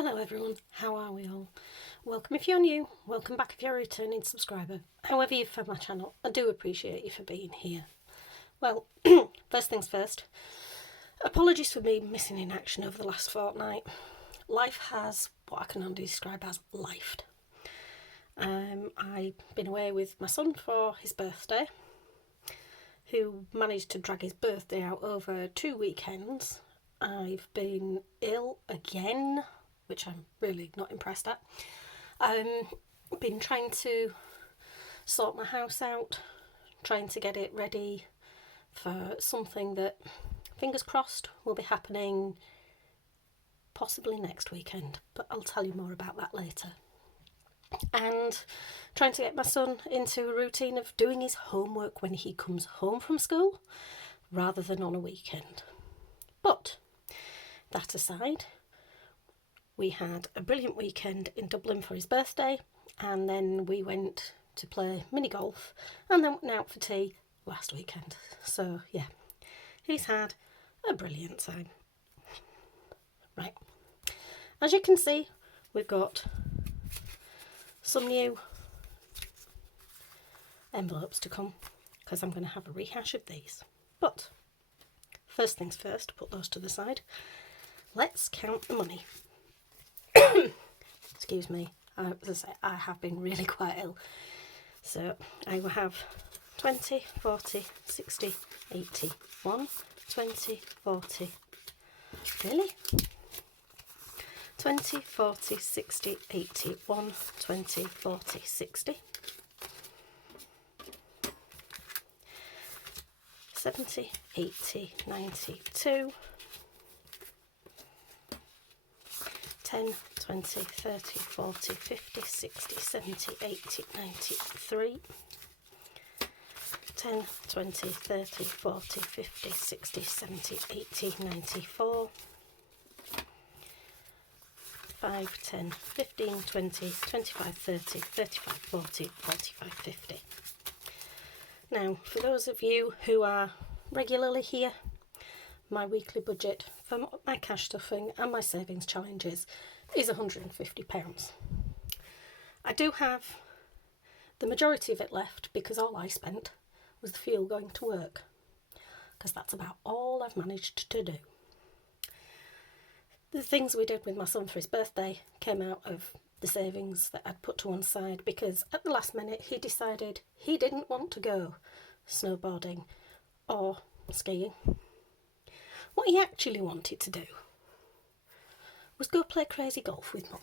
Hello everyone, how are we all? Welcome if you're new, welcome back if you're a returning subscriber. However you've found my channel, I do appreciate you for being here. Well, first things first, apologies for me missing in action over the last fortnight. Life has what I can only describe as lifed. I've been away with my son for his birthday, who managed to drag his birthday out over 2 weekends. I've been ill again, which I'm really not impressed at. Been trying to sort my house out, trying to get it ready for something that, fingers crossed, will be happening possibly next weekend, but I'll tell you more about that later. And trying to get my son into a routine of doing his homework when he comes home from school, rather than on a weekend. But that aside, we had a brilliant weekend in Dublin for his birthday, and then we went to play mini golf and then went out for tea last weekend. So yeah, he's had a brilliant time. Right, as you can see, we've got some new envelopes to come because I'm going to have a rehash of these. But first things first, put those to the side. Let's count the money. Excuse me, as I say, I have been really quite ill. So I will have 20, 40, 60, 80, 1, 20, 40, really? 20, 40, 60, 80, 1, 20, 40, 60, 70, 80, 92, 10, 20, 30, 40, 50, 60, 70, 80, 93, 10, 20, 30, 40, 50, 60, 70, 80, 94, 5, 10, 15, 20, 25, 30, 35, 40, 45, 50. Now, for those of you who are regularly here, my weekly budget for my cash stuffing and my savings challenges is £150. I do have the majority of it left because all I spent was the fuel going to work, because that's about all I've managed to do. The things we did with my son for his birthday came out of the savings that I'd put to one side, because at the last minute he decided he didn't want to go snowboarding or skiing. What he actually wanted to do was go play crazy golf with Mum.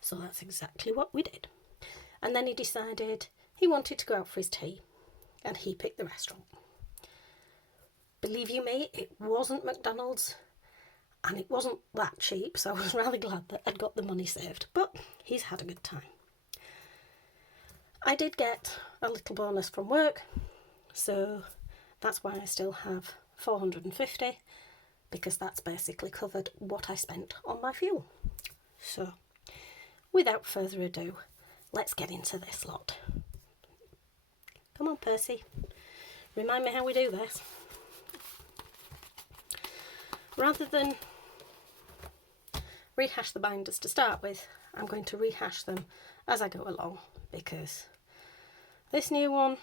So that's exactly what we did. And then he decided he wanted to go out for his tea, and he picked the restaurant. Believe you me, it wasn't McDonald's, and it wasn't that cheap, so I was rather glad that I'd got the money saved, but he's had a good time. I did get a little bonus from work, so that's why I still have 450, because that's basically covered what I spent on my fuel. So, without further ado, let's get into this lot. Come on, Percy, remind me how we do this. Rather than rehash the binders to start with, I'm going to rehash them as I go along, because this new one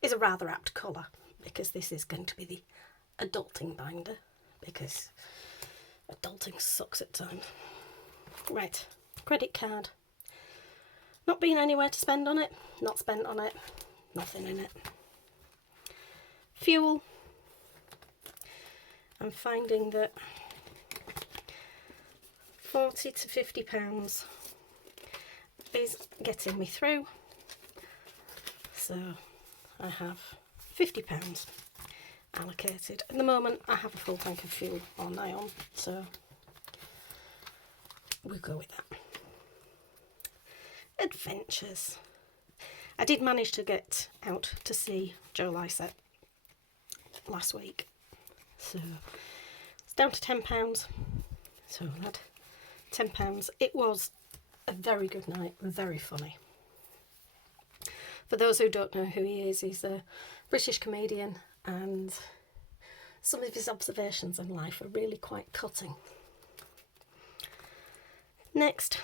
is a rather apt colour, because this is going to be the adulting binder, because adulting sucks at times. Right, credit card. Not been anywhere to spend on it, not spent on it, nothing in it. Fuel. I'm finding that £40 to £50 is getting me through, so I have £50 allocated. At the moment I have a full tank of fuel on Ion, so we'll go with that. Adventures. I did manage to get out to see Joe Lycett last week, so it's down to £10, so I had £10. It was a very good night, very funny. For those who don't know who he is, he's a British comedian, and some of his observations in life are really quite cutting. Next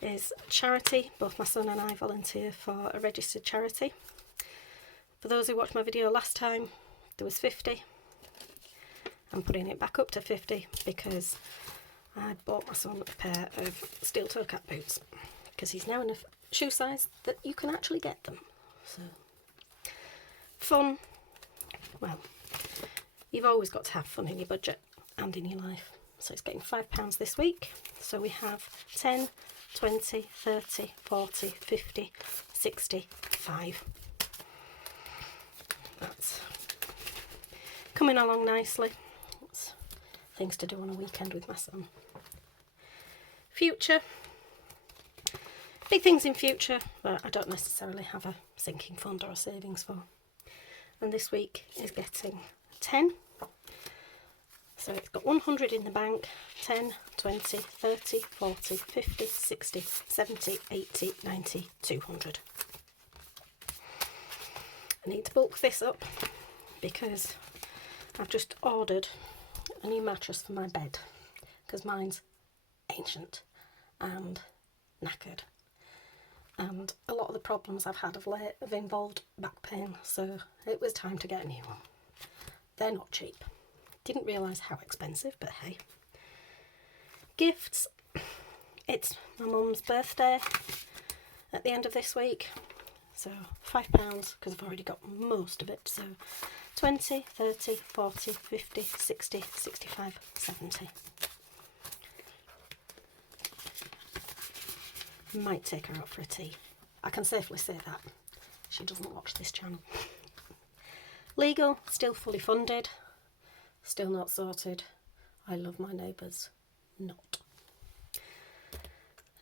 is charity. Both my son and I volunteer for a registered charity. For those who watched my video last time, there was 50. I'm putting it back up to 50 because I bought my son a pair of steel toe cap boots because he's now in a shoe size that you can actually get them. So, fun. Well, you've always got to have fun in your budget and in your life. So it's getting £5 this week. So we have 10, 20, 30, 40, 50, 60, 5. That's coming along nicely. It's things to do on a weekend with my son. Future. Big things in future that I don't necessarily have a sinking fund or a savings for. And this week is getting 10. So it's got 100 in the bank, 10, 20, 30, 40, 50, 60, 70, 80, 90, 200. I need to bulk this up because I've just ordered a new mattress for my bed because mine's ancient and knackered. And a lot of the problems I've had of late have involved back pain, so it was time to get a new one. They're not cheap. Didn't realise how expensive, but hey. Gifts. It's my mum's birthday at the end of this week, so £5 because I've already got most of it. So 20, 30, 40, 50, 60, 65, 70. Might take her out for a tea. I can safely say that. She doesn't watch this channel. Legal, still fully funded. Still not sorted. I love my neighbours. Not.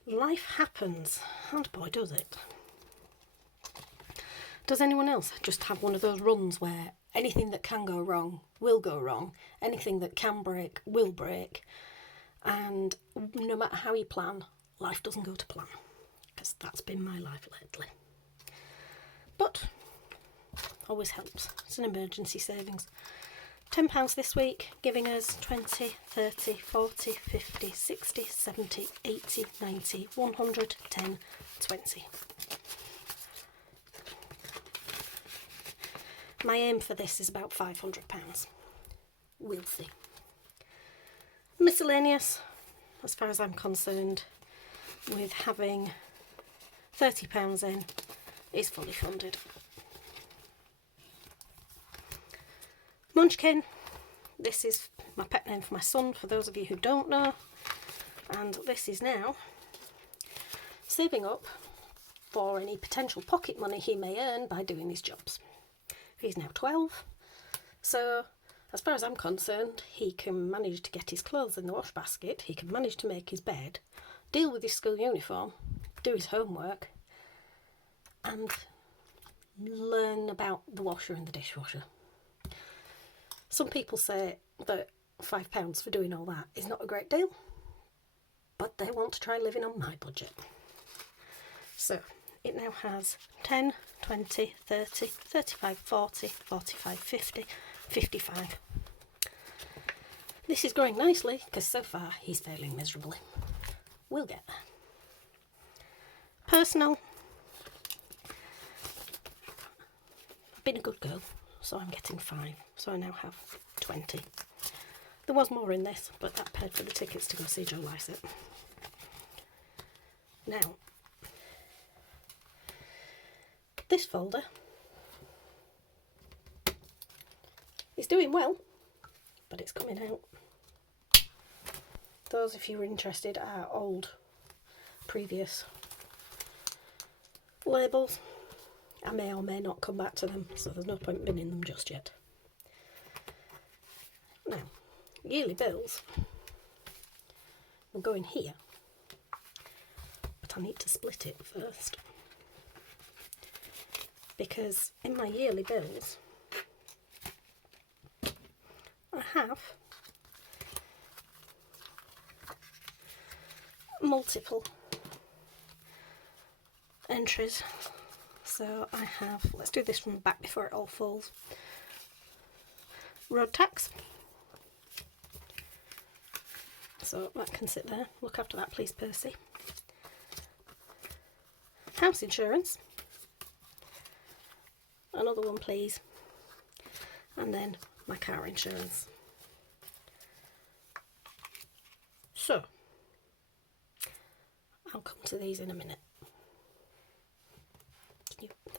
Life happens, and boy does it. Does anyone else just have one of those runs where anything that can go wrong will go wrong, anything that can break will break, and no matter how you plan, life doesn't go to plan? Because that's been my life lately. But always helps. It's an emergency savings. £10 this week, giving us 20, 30, 40, 50, 60, 70, 80, 90, 100, 10, 20. My aim for this is about £500. We'll see. Miscellaneous, as far as I'm concerned, with having £30 in, is fully funded. Munchkin, this is my pet name for my son, for those of you who don't know, and this is now saving up for any potential pocket money he may earn by doing his jobs. He's now 12, so as far as I'm concerned, he can manage to get his clothes in the wash basket, he can manage to make his bed, deal with his school uniform, do his homework, and learn about the washer and the dishwasher. Some people say that £5 for doing all that is not a great deal, but they want to try living on my budget. So it now has 10, 20, 30, 35, 40, 45, 50, 55. This is growing nicely because so far he's failing miserably. We'll get there. Personal. I've been a good girl, so I'm getting 5. So I now have 20. There was more in this, but that paid for the tickets to go see Joe Lycett. Now, this folder is doing well, but it's coming out. Those, if you're interested, are old, previous labels. I may or may not come back to them, so there's no point binning them just yet. Now, yearly bills will go in here, but I need to split it first. Because in my yearly bills, I have multiple entries. So I have, let's do this from the back before it all falls. Road tax, So that can sit there. Look after that, please, Percy. House insurance. Another one, please. And then my car insurance. So, I'll come to these in a minute.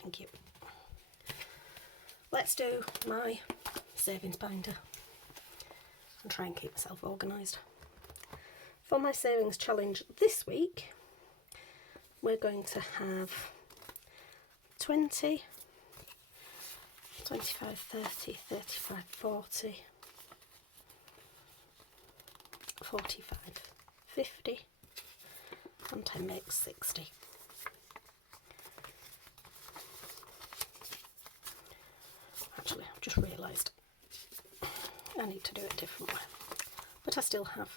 Thank you. Let's do my savings binder and try and keep myself organised. For my savings challenge this week, we're going to have 20, 25, 30, 35, 40, 45, 50, and 10 makes 60. Actually, I've just realised I need to do it a different way, but I still have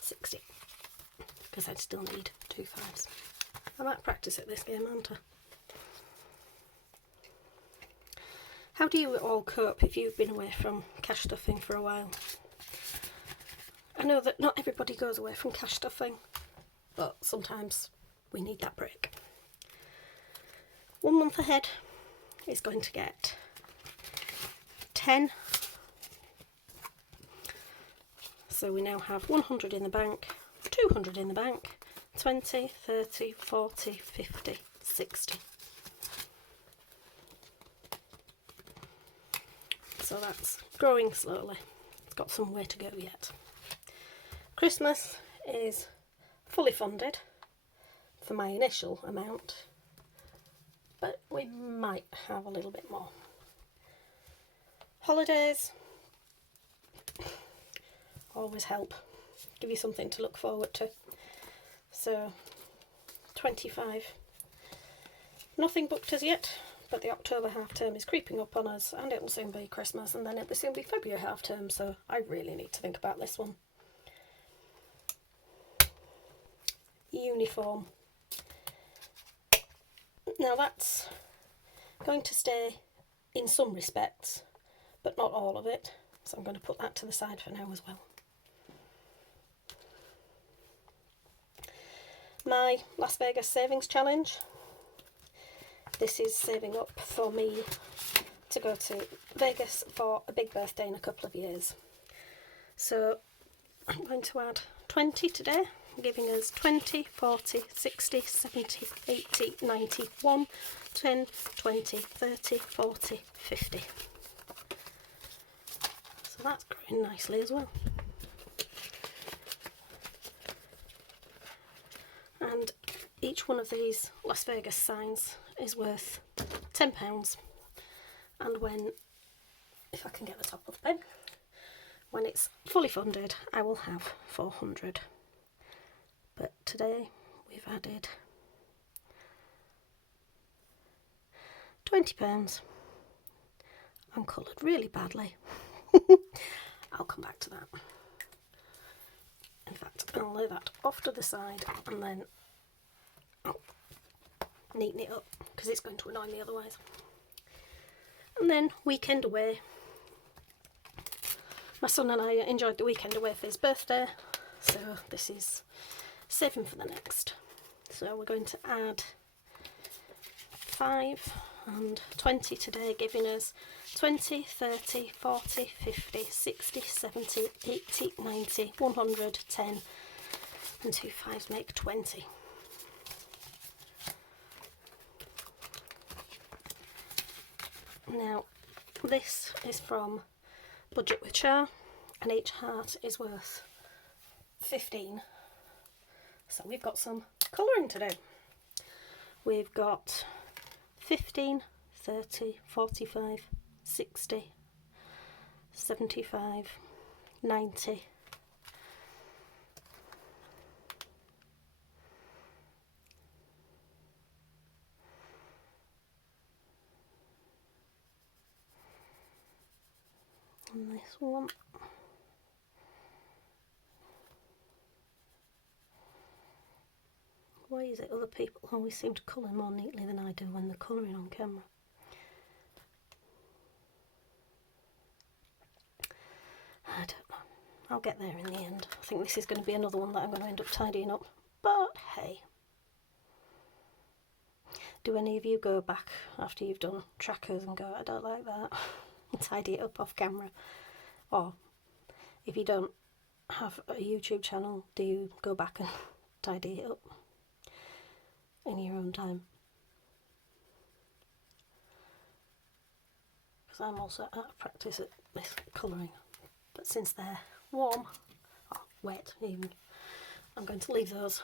60 because I still need 2 5s. I might practice at this game, aren't I? How do you all cope if you've been away from cash stuffing for a while? I know that not everybody goes away from cash stuffing, but sometimes we need that break. 1 month ahead is going to get 10. So we now have 100 in the bank, 200 in the bank, 20, 30, 40, 50, 60. So that's growing slowly. It's got some way to go yet. Christmas is fully funded for my initial amount, but we might have a little bit more. Holidays always help, give you something to look forward to. So 25, nothing booked as yet, but the October half term is creeping up on us, and it will soon be Christmas, and then it will soon be February half term, so I really need to think about this one. Uniform. Now that's going to stay in some respects, but not all of it, so I'm going to put that to the side for now as well. My Las Vegas savings challenge. This is saving up for me to go to Vegas for a big birthday in a couple of years. So I'm going to add 20 today, giving us 20, 40, 60, 70, 80, 90, 1, 10, 20, 30, 40, 50. So that's growing nicely as well. And each one of these Las Vegas signs is worth £10. And when, if I can get the top of the pen, when it's fully funded, I will have 400. But today we've added £20 and coloured really badly. I'll come back to that. In fact, I'll lay that off to the side and then I'll neaten it up because it's going to annoy me otherwise. And then weekend away. My son and I enjoyed the weekend away for his birthday, so this is saving for the next. So we're going to add 5 and 20 today, giving us 20, 30, 40, 50, 60, 70, 80, 90, 100, 10 and 2 5s make 20. Now this is from Budget with Char, and each heart is worth 15. So we've got some colouring to do. We've got 15, 30, 45, 60, 75, 90, and this one. Why is it other people always seem to colour more neatly than I do when they're colouring on camera? I don't know. I'll get there in the end. I think this is going to be another one that I'm going to end up tidying up. But hey. Do any of you go back after you've done trackers and go, I don't like that, and tidy it up off camera? Or if you don't have a YouTube channel, do you go back and tidy it up in your own time? Because I'm also out of practice at this colouring. But since they're warm, or wet even, I'm going to leave those,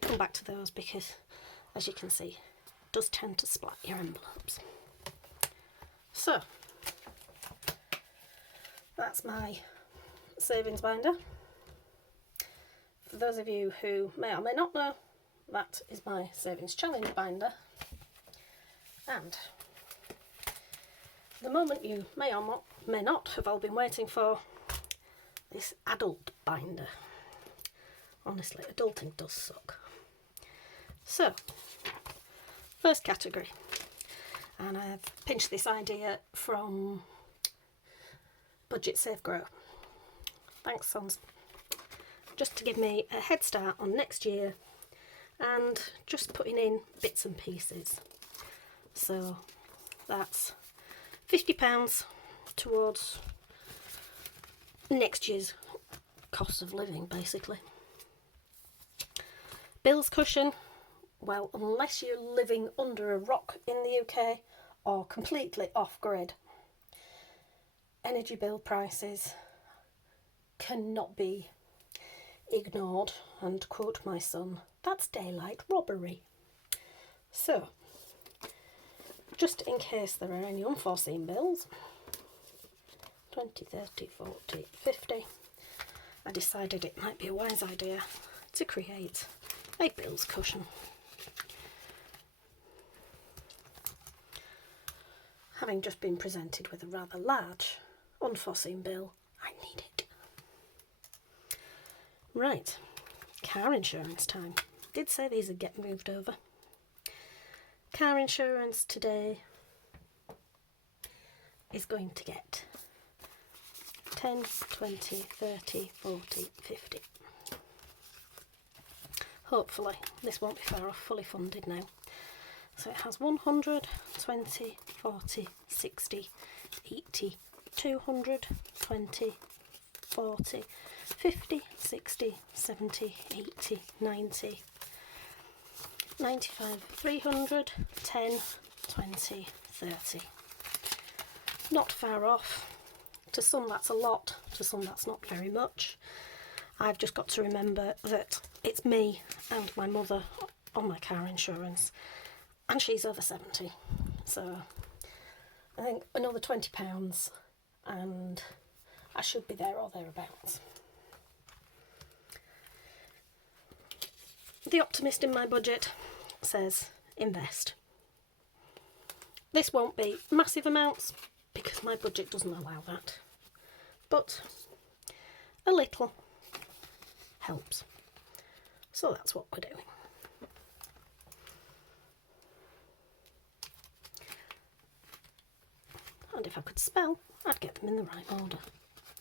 come back to those, because as you can see, it does tend to splat your envelopes. So, that's my savings binder. For those of you who may or may not know, that is my savings challenge binder. And the moment you may or may not have all been waiting for, this adult binder. Honestly, adulting does suck. So, first category, and I've pinched this idea from Budget Save Grow. Thanks, Sons. Just to give me a head start on next year and just putting in bits and pieces. So that's £50 towards next year's cost of living, basically. Bills cushion, well, unless you're living under a rock in the UK or completely off grid, energy bill prices cannot be ignored, and quote my son, that's daylight robbery. So, just in case there are any unforeseen bills, 20, 30, 40, 50, I decided it might be a wise idea to create a bills cushion. Having just been presented with a rather large unforeseen bill, I need it. Right, car insurance time. Did say these would get moved over. Car insurance today is going to get 10, 20, 30, 40, 50. Hopefully, this won't be far off fully funded now. So it has 100, 20, 40, 60, 80, 200, 20, 40, 50, 60, 70, 80, 90, 95, 300, 10, 20, 30. Not far off. To some that's a lot, to some that's not very much. I've just got to remember that it's me and my mother on my car insurance, and she's over 70. So I think another £20 and I should be there or thereabouts. The optimist in my budget says invest. This won't be massive amounts because my budget doesn't allow that, but a little helps. So that's what we're doing. And if I could spell, I'd get them in the right order.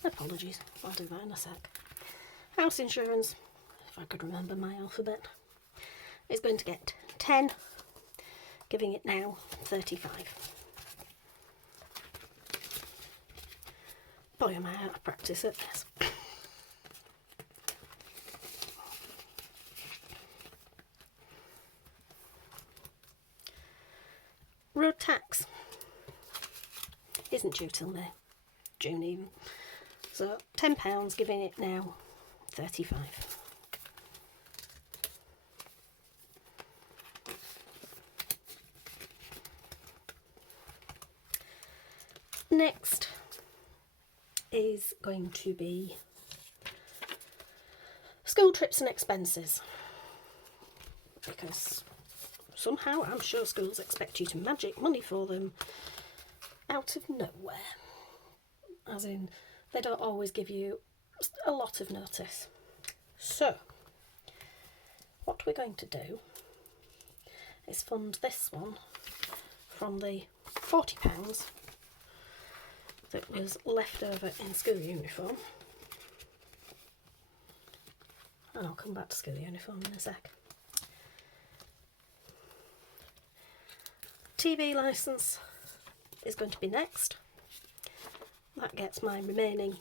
Apologies, I'll do that in a sec. House insurance, if I could remember my alphabet, is going to get 10, giving it now 35. Boy, am I out of practice at this. Road tax isn't due till May, June even. So £10, giving it now 35. Next is going to be school trips and expenses, because somehow I'm sure schools expect you to magic money for them out of nowhere. As in, they don't always give you a lot of notice. So, what we're going to do is fund this one from the £40 that was left over in school uniform. and I'll come back to school uniform in a sec. TV licence is going to be next. That gets my remaining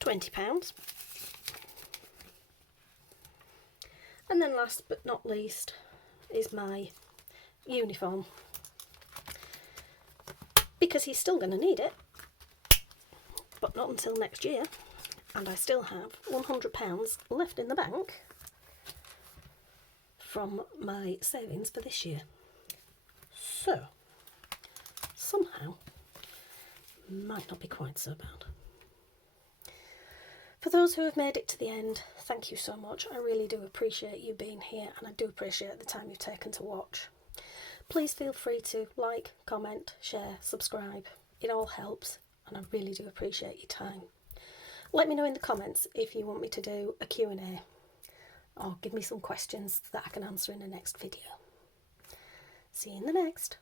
£20. And then last but not least is my uniform, because he's still going to need it, but not until next year, and I still have £100 left in the bank from my savings for this year. So somehow might not be quite so bad. For those who have made it to the end, thank you so much. I really do appreciate you being here, and I do appreciate the time you've taken to watch. Please feel free to like, comment, share, subscribe. It all helps, and I really do appreciate your time. Let me know in the comments if you want me to do a Q&A, or give me some questions that I can answer in the next video. See you in the next.